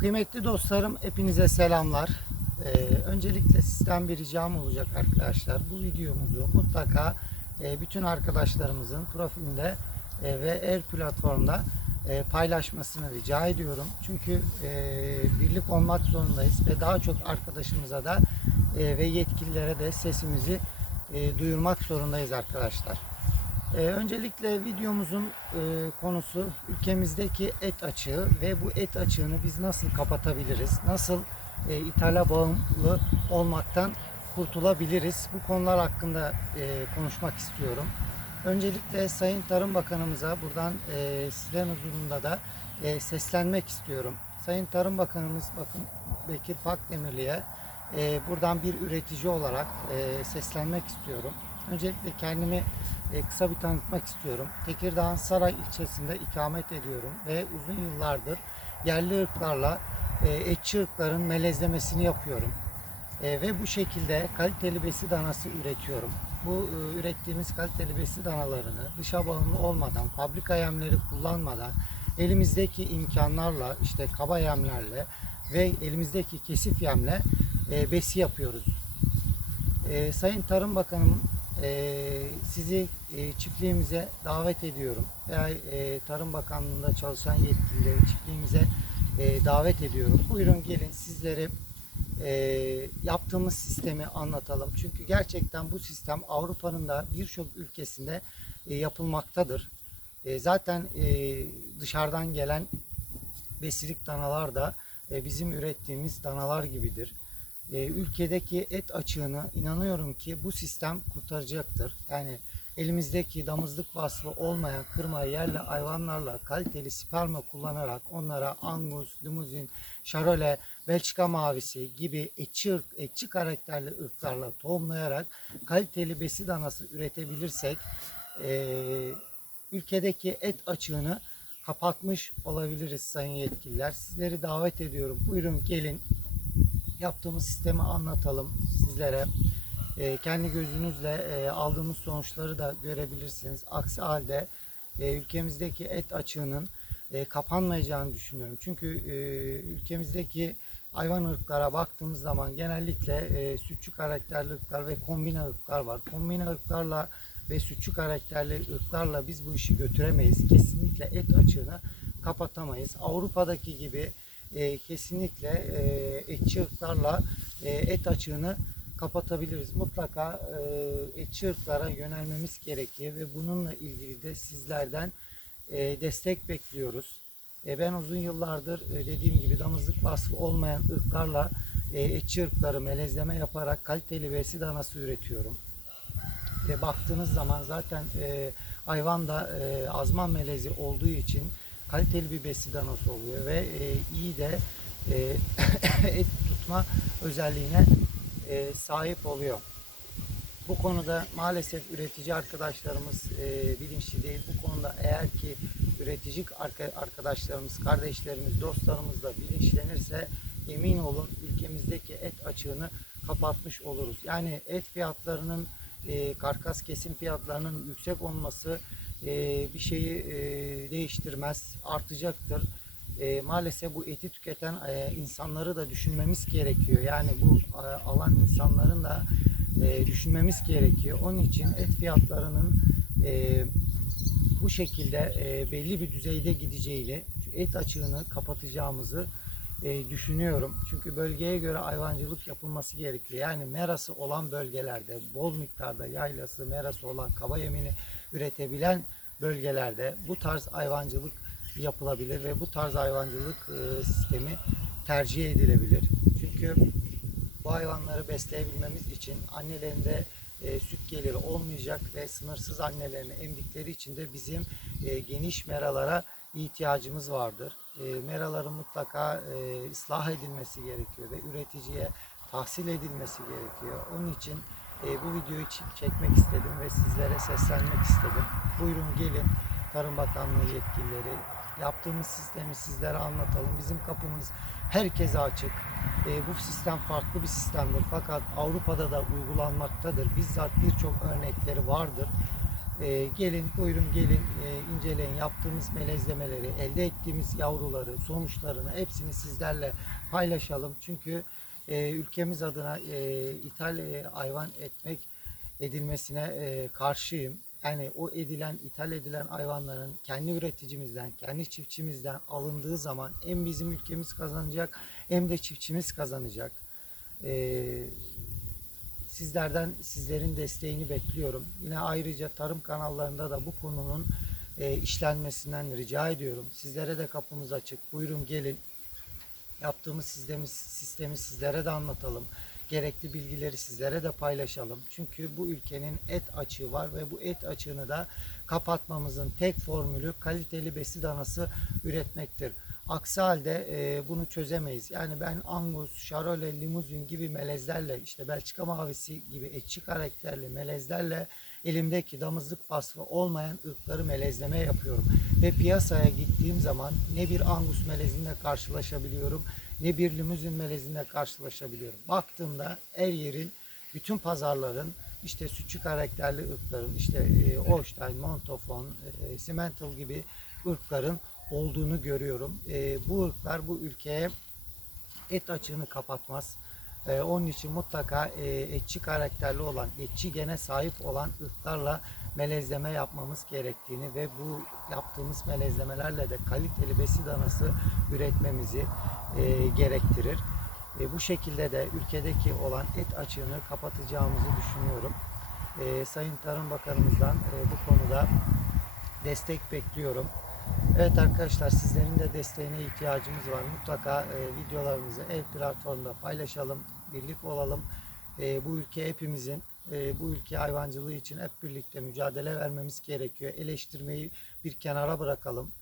Kıymetli dostlarım hepinize selamlar. Ee, öncelikle sizden bir ricam olacak arkadaşlar. Bu videomuzu mutlaka e, bütün arkadaşlarımızın profilinde e, ve her platformda e, paylaşmasını rica ediyorum. Çünkü e, birlik olmak zorundayız ve daha çok arkadaşımıza da e, ve yetkililere de sesimizi e, duyurmak zorundayız arkadaşlar. Ee, öncelikle videomuzun e, konusu ülkemizdeki et açığı ve bu et açığını biz nasıl kapatabiliriz? Nasıl e, ithala bağımlı olmaktan kurtulabiliriz? Bu konular hakkında e, konuşmak istiyorum. Öncelikle Sayın Tarım Bakanımıza buradan e, sizlerin huzurunda da e, seslenmek istiyorum. Sayın Tarım Bakanımız bakın Bekir Pakdemirli'ye e, buradan bir üretici olarak e, seslenmek istiyorum. Öncelikle kendimi e, kısa bir tanıtmak istiyorum. Tekirdağ'ın Saray ilçesinde ikamet ediyorum ve uzun yıllardır yerli ırklarla e, etçi ırkların melezlemesini yapıyorum. E, ve bu şekilde kaliteli besi danası üretiyorum. Bu ürettiğimiz kaliteli besi danalarını dışa bağımlı olmadan, fabrika yemleri kullanmadan elimizdeki imkanlarla, işte kaba yemlerle ve elimizdeki kesif yemle besi yapıyoruz. Sayın Tarım Bakanım e, sizi e, çiftliğimize davet ediyorum. Veya e, Tarım Bakanlığı'nda çalışan yetkilileri çiftliğimize e, davet ediyorum. Buyurun gelin sizlere e, yaptığımız sistemi anlatalım. Çünkü gerçekten bu sistem Avrupa'nın da birçok ülkesinde e, yapılmaktadır. E, zaten e, dışarıdan gelen besilik danalar da e, bizim ürettiğimiz danalar gibidir. E, ülkedeki et açığını inanıyorum ki bu sistem kurtaracaktır. Yani elimizdeki damızlık vasfı olmayan kırma yerli hayvanlarla kaliteli sperma kullanarak onlara Angus, Limuzin, Charolais, Belçika mavisi gibi etçi, ırk, etçi karakterli ırklarla tohumlayarak kaliteli besi danası üretebilirsek e, ülkedeki et açığını kapatmış olabiliriz sayın yetkililer. Sizleri davet ediyorum. Buyurun gelin yaptığımız sistemi anlatalım sizlere. E, kendi gözünüzle e, aldığımız sonuçları da görebilirsiniz. Aksi halde e, ülkemizdeki et açığının e, kapanmayacağını düşünüyorum. Çünkü e, ülkemizdeki hayvan ırklara baktığımız zaman genellikle e, sütçü karakterli ırklar ve kombine ırklar var. Kombine ırklarla ve sütçü karakterli ırklarla biz bu işi götüremeyiz. Kesinlikle et açığını kapatamayız. Avrupa'daki gibi e, kesinlikle e, etçi ırklarla e, et açığını kapatabiliriz. Mutlaka e, etçi ırklara yönelmemiz gerekiyor ve bununla ilgili de sizlerden e, destek bekliyoruz. E, ben uzun yıllardır e, dediğim gibi damızlık vasfı olmayan ırklarla e, etçi ırkları melezleme yaparak kaliteli besi danası üretiyorum. Ve baktığınız zaman zaten e, hayvan da e, azman melezi olduğu için kaliteli bir besi danası oluyor ve e, iyi de e, et tutma özelliğine e, sahip oluyor. Bu konuda maalesef üretici arkadaşlarımız e, bilinçli değil. Bu konuda eğer ki üretici arka- arkadaşlarımız, kardeşlerimiz, dostlarımız da bilinçlenirse emin olun ülkemizdeki et açığını kapatmış oluruz. Yani et fiyatlarının, e, karkas kesim fiyatlarının yüksek olması e, bir şeyi e, değiştirmez, artacaktır. E, maalesef bu eti tüketen e, insanları da düşünmemiz gerekiyor. Yani bu e, alan insanların da e, düşünmemiz gerekiyor. Onun için et fiyatlarının e, bu şekilde e, belli bir düzeyde gideceğiyle et açığını kapatacağımızı e, düşünüyorum. Çünkü bölgeye göre hayvancılık yapılması gerekiyor. Yani merası olan bölgelerde, bol miktarda yaylası, merası olan kaba yemini üretebilen bölgelerde bu tarz hayvancılık yapılabilir ve bu tarz hayvancılık e, sistemi tercih edilebilir. Çünkü bu hayvanları besleyebilmemiz için annelerinde e, süt geliri olmayacak ve sınırsız annelerini emdikleri için de bizim e, geniş meralara ihtiyacımız vardır. E, meraların mutlaka e, ıslah edilmesi gerekiyor ve üreticiye tahsil edilmesi gerekiyor. Onun için e, bu videoyu çek- çekmek istedim ve sizlere seslenmek istedim. Buyurun gelin Tarım Bakanlığı yetkilileri yaptığımız sistemi sizlere anlatalım. Bizim kapımız herkese açık. E, bu sistem farklı bir sistemdir fakat Avrupa'da da uygulanmaktadır. Bizzat birçok örnekleri vardır. E, gelin, buyurun gelin, e, inceleyin. Yaptığımız melezlemeleri, elde ettiğimiz yavruları, sonuçlarını hepsini sizlerle paylaşalım. Çünkü e, ülkemiz adına e, ithal e, hayvan etmek edilmesine e, karşıyım. Yani o edilen, ithal edilen hayvanların kendi üreticimizden, kendi çiftçimizden alındığı zaman hem bizim ülkemiz kazanacak hem de çiftçimiz kazanacak. E, sizlerden sizlerin desteğini bekliyorum. Yine ayrıca tarım kanallarında da bu konunun e, işlenmesinden rica ediyorum. Sizlere de kapımız açık. Buyurun gelin. Yaptığımız sistemi, sistemi sizlere de anlatalım. Gerekli bilgileri sizlere de paylaşalım. Çünkü bu ülkenin et açığı var ve bu et açığını da kapatmamızın tek formülü kaliteli besi danası üretmektir. Aksi halde e, bunu çözemeyiz. Yani ben Angus, Charolais, Limousin gibi melezlerle işte Belçika mavisi gibi etçi karakterli melezlerle elimdeki damızlık vasfı olmayan ırkları melezleme yapıyorum. Ve piyasaya gittiğim zaman ne bir Angus melezinde karşılaşabiliyorum ne bir limuzin melezinde karşılaşabiliyorum. Baktığımda her yerin bütün pazarların işte sütçü karakterli ırkların işte e, Holstein, Montafon, e, Simmental gibi ırkların olduğunu görüyorum. E, bu ırklar bu ülkeye et açığını kapatmaz. Ee, onun için mutlaka e, etçi karakterli olan, etçi gene sahip olan ırklarla melezleme yapmamız gerektiğini ve bu yaptığımız melezlemelerle de kaliteli besi danası üretmemizi e, gerektirir. E, bu şekilde de ülkedeki olan et açığını kapatacağımızı düşünüyorum. E, Sayın Tarım Bakanımızdan e, bu konuda destek bekliyorum. Evet arkadaşlar sizlerin de desteğine ihtiyacımız var. Mutlaka e, videolarımızı el platformda paylaşalım, birlik olalım. E, bu ülke hepimizin, e, bu ülke hayvancılığı için hep birlikte mücadele vermemiz gerekiyor. Eleştirmeyi bir kenara bırakalım.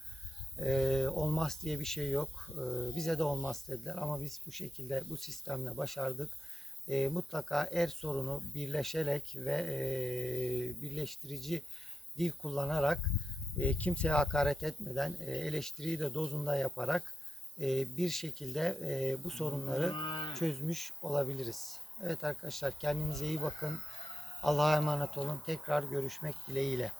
E, olmaz diye bir şey yok. E, bize de olmaz dediler ama biz bu şekilde, bu sistemle başardık. E, mutlaka er sorunu birleşerek ve e, birleştirici dil kullanarak e, kimseye hakaret etmeden e, eleştiriyi de dozunda yaparak e, bir şekilde e, bu sorunları çözmüş olabiliriz. Evet arkadaşlar kendinize iyi bakın. Allah'a emanet olun. Tekrar görüşmek dileğiyle.